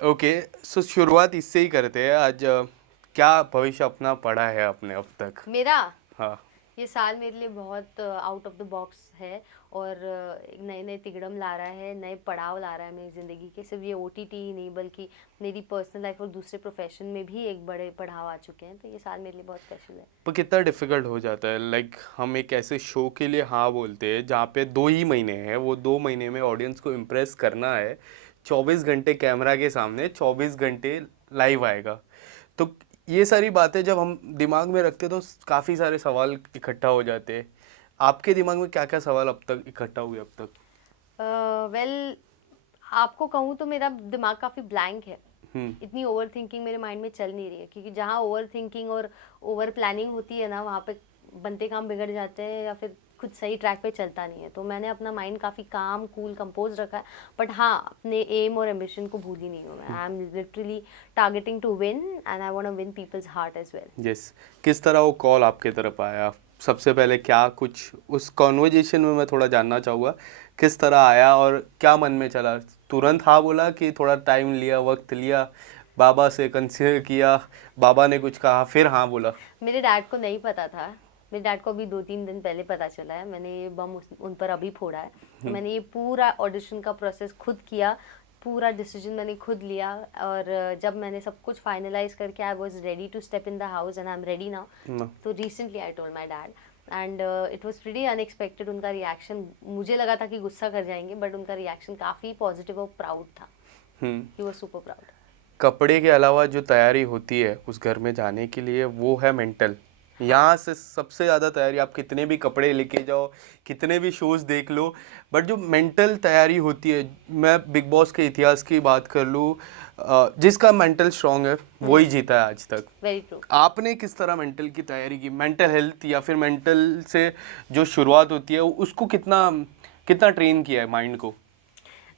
Okay, सो शुरुआत इससे ही करते हैं। आज क्या भविष्य अपना पढ़ा है आपने अब तक? मेरा हाँ। ये साल मेरे लिए बहुत आउट ऑफ द बॉक्स है और नए नए तिगड़म ला रहा है, नए पड़ाव ला रहा है मेरी ज़िंदगी के। सिर्फ ये ओटीटी ही नहीं बल्कि मेरी पर्सनल लाइफ और दूसरे प्रोफेशन में भी एक बड़े पड़ाव आ चुके हैं, तो ये साल मेरे लिए बहुत स्पेशल है। पर कितना डिफिकल्ट हो जाता है, लाइक हम एक ऐसे शो के लिए हाँ बोलते हैं जहाँ पे 2 ही महीने हैं, वो 2 महीने में ऑडियंस को इम्प्रेस करना है। 24 घंटे कैमरा के सामने, 24 घंटे लाइव आएगा। तो ये सारी बातें जब हम दिमाग में रखते हैं तो काफ़ी सारे सवाल इकट्ठा हो जाते हैं। आपके दिमाग में क्या क्या सवाल अब तक इकट्ठा हुए अब तक? वेल, आपको कहूँ तो मेरा दिमाग काफ़ी ब्लैंक है। हम्म। इतनी ओवर थिंकिंग मेरे माइंड में चल नहीं रही है, क्योंकि जहाँ ओवर थिंकिंग और ओवर प्लानिंग होती है ना, वहाँ पे बनते काम बिगड़ जाते हैं या फिर कुछ सही ट्रैक पे चलता नहीं है। तो मैंने अपना माइंड काफ़ी काम कूल कंपोज रखा है, बट हाँ, अपने एम और एम्बिशन को भूली नहीं हूँ मैं। I am literally targeting to win and I want to win people's heart as well. Yes. किस तरह वो कॉल आपके तरफ आया? सबसे पहले क्या कुछ उस कॉन्वर्जेशन में मैं थोड़ा जानना चाहूँगा, किस तरह आया और क्या मन में चला? तुरंत हाँ बोला कि थोड़ा टाइम लिया, वक्त लिया, बाबा से कंसिडर किया, बाबा ने कुछ कहा फिर हाँ बोला? मेरे डैड को नहीं पता था। मेरे डैड को अभी 2-3 दिन पहले पता चला है। मैंने ये बम उन पर अभी फोड़ा है। तो मैंने ये पूरा ऑडिशन का प्रोसेस खुद किया, पूरा डिसीजन मैंने खुद लिया। और जब मैंने सब कुछ फाइनलाइज करके I was ready to step in the house and I am ready now. न- तो recently I told my dad and it was pretty unexpected. उनका रिएक्शन, मुझे लगा था कि गुस्सा कर जाएंगे, बट उनका रिएक्शन काफ़ी पॉजिटिव और प्राउड था। Hmm. He was super proud. कपड़े के अलावा जो तैयारी होती है उस घर में जाने के लिए, वो है मेंटल। हाँ। यहाँ से सबसे ज़्यादा तैयारी, आप कितने भी कपड़े लेके जाओ, कितने भी शोज़ देख लो, बट जो मेंटल तैयारी होती है, मैं बिग बॉस के इतिहास की बात कर लूँ, जिसका मेंटल स्ट्रांग है वही जीता है आज तक। Very true. आपने किस तरह मेंटल की तैयारी की? मेंटल हेल्थ या फिर मेंटल से जो शुरुआत होती है उसको कितना कितना ट्रेन किया है माइंड को?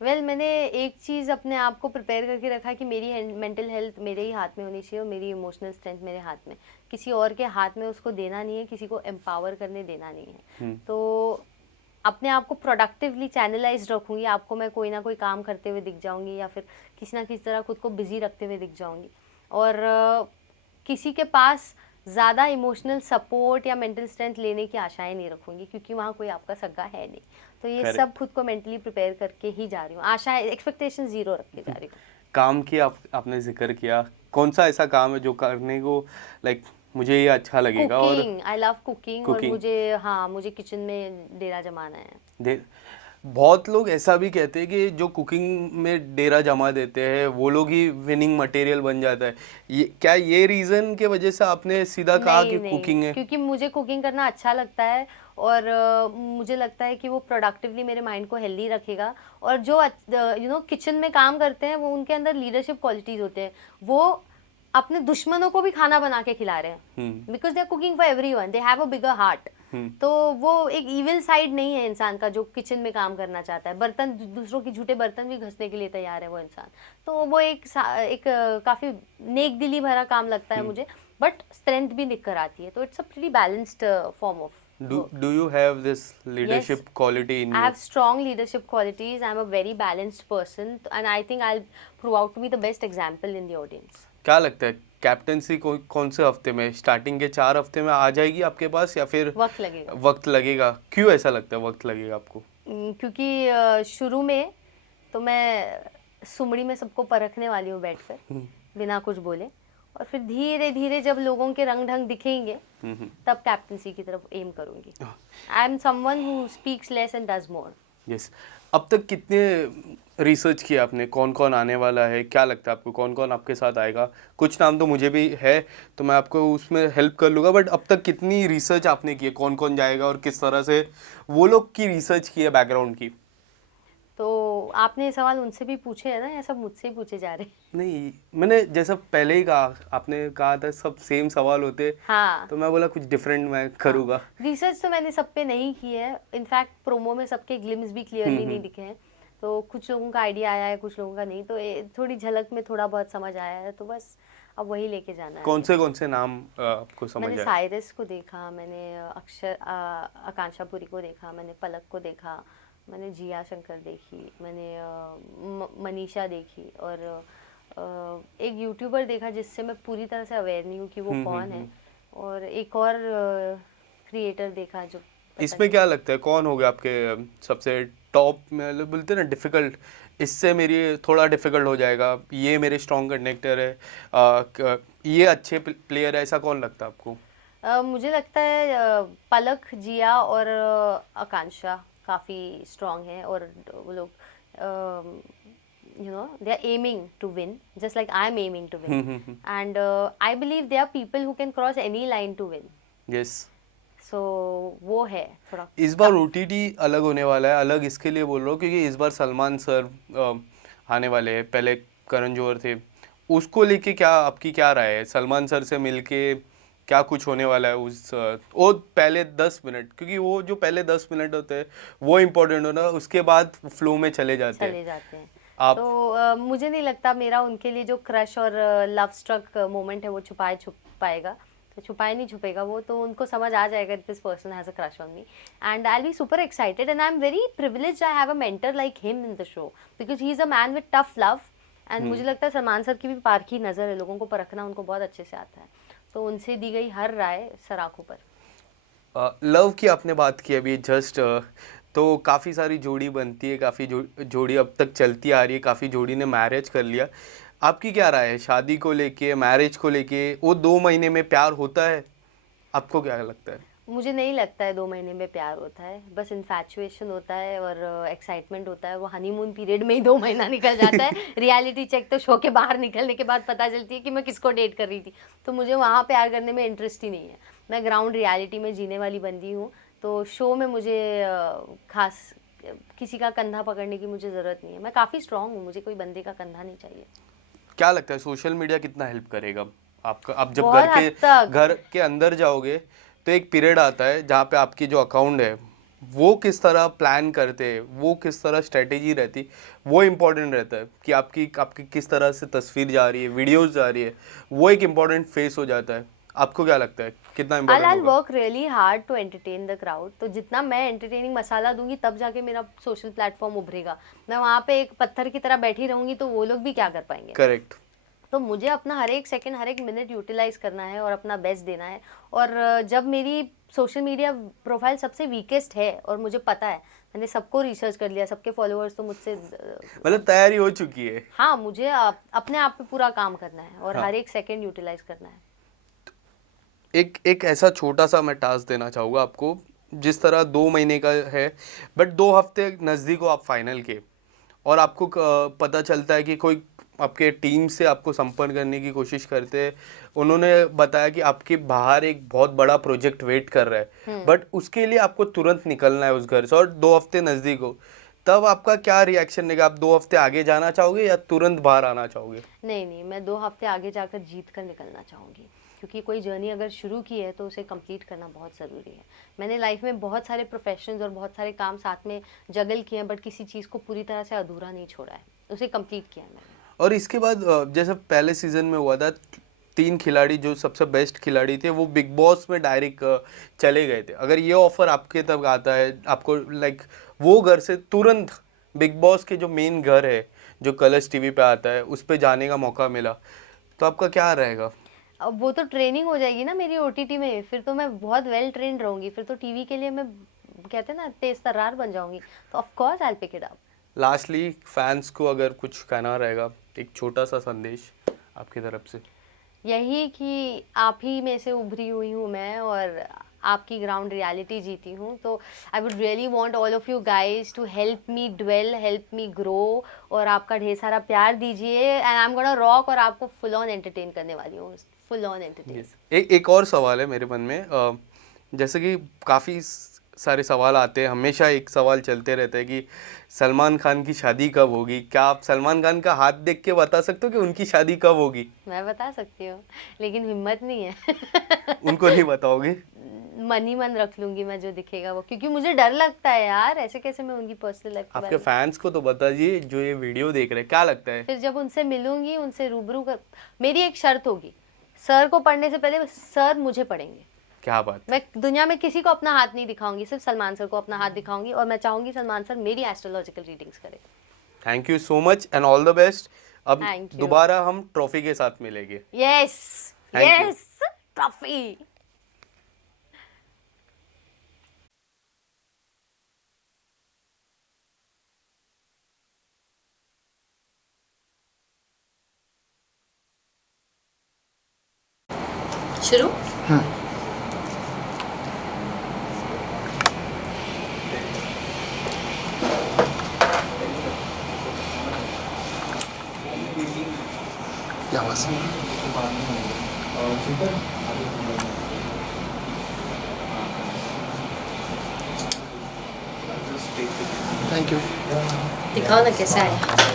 मैंने एक चीज़ अपने आप को प्रिपेयर करके रखा है कि मेरी मेंटल हेल्थ मेरे ही हाथ में होनी चाहिए और मेरी इमोशनल स्ट्रेंथ मेरे हाथ में। किसी और के हाथ में उसको देना नहीं है, किसी को एम्पावर करने देना नहीं है। तो अपने आप को प्रोडक्टिवली चैनलाइज रखूँगी। आपको मैं कोई ना कोई काम करते हुए दिख जाऊँगी या फिर किसी ना किसी तरह खुद को बिजी रखते हुए दिख जाऊँगी। और किसी के पास ज़्यादा इमोशनल सपोर्ट या मेंटल स्ट्रेंथ लेने की आशाएं नहीं रखूँगी, क्योंकि वहाँ कोई आपका सगा है नहीं। तो ये सब खुद को मेंटली प्रिपेयर करके ही जा रही हूँ। आशाएं, एक्सपेक्टेशन ज़ीरो रख के जा रही हूँ। काम की आपने जिक्र किया, कौन सा ऐसा काम है जो करने को लाइक मुझे ये अच्छा लगेगा? और कुकिंग, आई लव कुकिंग। और कुकिंग मुझे किचन में डेरा जमाना है। दे बहुत लोग ऐसा भी कहते हैं कि जो कुकिंग में डेरा जमा देते हैं वो लोग ही विनिंग मटेरियल बन जाता है। ये क्या, ये रीज़न के वजह से आपने सीधा कहा नहीं कि नहीं, कुकिंग है? क्योंकि मुझे कुकिंग करना अच्छा लगता है और मुझे लगता है कि वो प्रोडक्टिवली मेरे माइंड को हेल्दी रखेगा। और जो किचन में काम करते हैं, वो उनके अंदर लीडरशिप क्वालिटीज होते हैं। वो अपने दुश्मनों को भी खाना बना के खिला रहे हैं, because they are cooking for everyone, they have a bigger heart. तो वो एक इविल साइड नहीं है इंसान का जो किचन में काम करना चाहता है। बर्तन, दूसरों की झूठे बर्तन भी घसने के लिए तैयार है वो इंसान। तो वो काफ़ी नेक दिली भरा काम लगता है मुझे, बट स्ट्रेंथ भी निकल आती है। तो it's a pretty balanced form of work. Do you have this Yes, leadership quality in I you? have strong leadership qualities. I'm a very balanced person, and I think I'll prove out to be the best example in the audience. क्या लगता है captaincy कौन से हफ्ते में, starting के 4 हफ्ते में आ जाएगी आपके पास या फिर वक्त लगेगा। वक्त लगेगा? क्यों ऐसा लगता है वक्त लगेगा आपको? क्योंकि शुरू में तो मैं सुमड़ी में सबको परखने वाली हूँ बैठकर, बिना कुछ बोले। और फिर धीरे धीरे जब लोगों के रंग ढंग दिखेंगे, तब कैप्टनसी की तरफ एम करूँगी। I am someone who speaks less and does more. Yes. अब तक कितने रिसर्च किया आपने, कौन कौन आने वाला है? क्या लगता है आपको कौन कौन आपके साथ आएगा? कुछ नाम तो मुझे भी है, तो मैं आपको उसमें हेल्प कर लूँगा, बट अब तक कितनी रिसर्च आपने की है, कौन कौन जाएगा और किस तरह से वो लोग की रिसर्च की है बैकग्राउंड की? तो आपने ये सवाल उनसे भी पूछे है ना, या सब मुझसे ही पूछे जा रहे हैं? नहीं, मैंने जैसा पहले ही कहा, आपने कहा था सब सेम सवाल होते, हाँ तो मैं बोला कुछ डिफरेंट मैं हाँ। करूँगा। रिसर्च तो मैंने सब पे नहीं की है। इनफैक्ट प्रोमो में सबके ग्लिम्स भी क्लियरली नहीं दिखे हैं। तो कुछ लोगों का आइडिया आया है, कुछ लोगों का नहीं। तो थोड़ी झलक में थोड़ा बहुत समझ आया है, तो बस अब वही लेके जाना है आगे। कौन से नाम आपको समझ मैंने आए? साइरस को देखा, मैंने आकांक्षा पुरी को देखा, मैंने पलक को देखा, मैंने जिया शंकर देखी, मैंने मनीषा देखी, और एक यूट्यूबर देखा जिससे मैं पूरी तरह से अवेयर नहीं हूँ कि वो कौन है, और एक और क्रिएटर देखा जो पता इसमें क्या लगता है कौन होगा आपके सबसे टॉप में, मतलब बोलते हैं ना डिफिकल्ट, इससे मेरी थोड़ा डिफिकल्ट हो जाएगा, ये मेरे स्ट्रॉन्ग कंडक्टर है, ये अच्छे प्लेयर है, ऐसा कौन लगता है आपको? मुझे लगता है पलक, जिया और आकांक्षा काफ़ी स्ट्रॉन्ग हैं, और वो लोग they are aiming to win just like I am aiming to win, and I believe they are people who can cross any line to win. Yes. So वो है थोड़ा इस बार tough. ओटीटी अलग होने वाला है, अलग इसके लिए बोल रहा हूँ क्योंकि इस बार सलमान सर आने वाले हैं, पहले करण जौहर थे, उसको लेके क्या आपकी क्या राय है? सलमान सर से मिलके क्या कुछ होने वाला है उस वो पहले 10 मिनट, क्योंकि वो जो पहले 10 मिनट होते हैं वो इम्पोर्टेंट होना, उसके बाद फ्लो में चले जाते हैं आप। तो मुझे नहीं लगता मेरा उनके लिए जो क्रश और लव स्ट्रक मोमेंट है वो छुप पाएगा, तो छुपाए नहीं छुपेगा वो, तो उनको समझ आ जाएगा this person has a crush on me, and I will be super excited, and I am very privileged I have a mentor like him in the show, because he is a man with tough love, and मुझे लगता है Salman sir की भी पारखी नज़र है, लोगों को परखना उनको बहुत अच्छे से आता है, तो उनसे दी गई हर राय सराखों पर। लव की आपने बात की अभी जस्ट, तो काफ़ी सारी जोड़ी बनती है, काफ़ी जोड़ी अब तक चलती आ रही है, काफ़ी जोड़ी ने मैरिज कर लिया, आपकी क्या राय है शादी को लेके, मैरिज को लेके? वो 2 महीने में प्यार होता है, आपको क्या लगता है? मुझे नहीं लगता है 2 महीने में प्यार होता है, बस इन्फैचुएशन होता है और एक्साइटमेंट होता है, वो हनीमून पीरियड में ही 2 महीना निकल जाता है। रियलिटी चेक तो शो के बाहर निकलने के बाद पता चलती है कि मैं किसको डेट कर रही थी, तो मुझे वहाँ प्यार करने में इंटरेस्ट ही नहीं है, मैं ग्राउंड रियलिटी में जीने वाली बंदी हूँ, तो शो में मुझे खास किसी का कंधा पकड़ने की मुझे ज़रूरत नहीं है, मैं काफ़ी स्ट्रांग हूँ, मुझे कोई बंदे का कंधा नहीं चाहिए। क्या लगता है सोशल मीडिया कितना हेल्प करेगा आपका? आप जब बहुत हद तक। घर के अंदर जाओगे तो एक पीरियड आता है जहाँ पे आपकी जो अकाउंट है वो किस तरह प्लान करते हैं, वो किस तरह स्ट्रेटेजी रहती, वो इम्पोर्टेंट रहता है कि आपकी आपकी किस तरह से तस्वीर जा रही है, वीडियोस जा रही है, वो एक इम्पोर्टेंट फेस हो जाता है। आपको क्या लगता है कितना इम्पोर्टेंट I'll होगा? work really hard to entertain the crowd. तो जितना मैं एंटरटेनिंग मसाला दूंगी तब जाके मेरा सोशल प्लेटफॉर्म उभरेगा, मैं वहाँ पे एक पत्थर की तरह बैठी रहूंगी तो वो लोग भी क्या कर पाएंगे। करेक्ट। तो मुझे अपना हर एक सेकंड हर एक मिनट यूटिलाइज करना है और अपना बेस्ट देना है, और जब मेरी सोशल मीडिया प्रोफाइल सबसे वीकेस्ट है और मुझे पता है, मैंने सबको रिसर्च कर लिया, सबके फॉलोअर्स तो मुझसे मतलब तैयारी हो चुकी है। हाँ, मुझे अपने आप पे पूरा काम करना है और हाँ। हर एक सेकंड यूटिलाइज करना है। एक ऐसा छोटा सा मैं टास्क देना चाहूँगा आपको, जिस तरह 2 महीने का है बट 2 हफ्ते नज़दीक हो आप फाइनल के, और आपको पता चलता है कि कोई आपके टीम से आपको संपर्क करने की कोशिश करते हैं, उन्होंने बताया कि आपके बाहर एक बहुत बड़ा प्रोजेक्ट वेट कर रहा है, बट उसके लिए आपको तुरंत निकलना है उस घर से और 2 हफ्ते नज़दीक हो, तब आपका क्या रिएक्शन रहेगा? आप 2 हफ्ते आगे जाना चाहोगे या तुरंत बाहर आना चाहोगे? नहीं, मैं 2 हफ्ते आगे जाकर जीत कर निकलना चाहूँगी, क्योंकि कोई जर्नी अगर शुरू की है तो उसे कंप्लीट करना बहुत ज़रूरी है। मैंने लाइफ में बहुत सारे प्रोफेशंस और बहुत सारे काम साथ में जगल किए हैं, बट किसी चीज़ को पूरी तरह से अधूरा नहीं छोड़ा है, उसे कंप्लीट किया है मैंने। और इसके बाद जैसे पहले सीजन में हुआ था, 3 खिलाड़ी जो सबसे बेस्ट खिलाड़ी थे वो बिग बॉस में डायरेक्ट चले गए थे, अगर ये ऑफर आपके तक आता है, आपको लाइक वो घर से तुरंत बिग बॉस के जो मेन घर है जो कलर्स टीवी पे आता है उस पे जाने का मौका मिला, तो आपका क्या रहेगा? अब वो तो ट्रेनिंग हो जाएगी ना मेरी ओटीटी में, फिर तो मैं बहुत वेल ट्रेंड रहूँगी, फिर तो टीवी के लिए मैं कहते हैं ना तेज तर्रार बन जाऊँगी, तो of course I will pick it up. Lastly fans को अगर कुछ कहना रहेगा, एक छोटा सा संदेश आपकी तरफ से। यही कि आप ही में से उभरी हुई हूँ मैं और आपकी ग्राउंड रियलिटी जीती हूँ, तो I would really want all of you guys to help me dwell, help me grow, और आपका ढेर सारा प्यार दीजिए, and I am gonna rock, और आपको फुल ऑन एंटरटेन करने वाली हूँ, फुल ऑन एंटरटेन। एक और सवाल है मेरे मन में, जैसे कि काफ़ी सारे सवाल आते हैं, हमेशा एक सवाल चलते रहता है कि सलमान खान की शादी कब होगी? क्या आप सलमान खान का हाथ देख के बता सकते हो कि उनकी शादी कब होगी? मैं बता सकती हूँ, लेकिन हिम्मत नहीं है। उनको नहीं बताओगे? मन ही मन रख लूंगी मैं जो दिखेगा वो, क्योंकि मुझे डर लगता है यार, ऐसे कैसे मैं उनकी पर्सनल लाइफ के आपके बारे में। फैंस को तो बताइए जो ये वीडियो देख रहे हैं, क्या लगता है? फिर जब उनसे मिलूंगी, उनसे रूबरू कर, मेरी एक शर्त होगी, सर को पढ़ने से पहले सर मुझे पढ़ेंगे। क्या बात। मैं दुनिया में किसी को अपना हाथ नहीं दिखाऊंगी, सिर्फ सलमान सर को अपना हाथ दिखाऊंगी, और मैं चाहूंगी सलमान सर मेरी एस्ट्रोलॉजिकल रीडिंग्स करें। Thank you so much and all the best. अब Thank you. दोबारा हम ट्रॉफी के साथ मिलेंगे। Yes Thank you. Yes trophy. शुरू। क्या आवाज? Thank you. दिखाओ ना कैसे आया।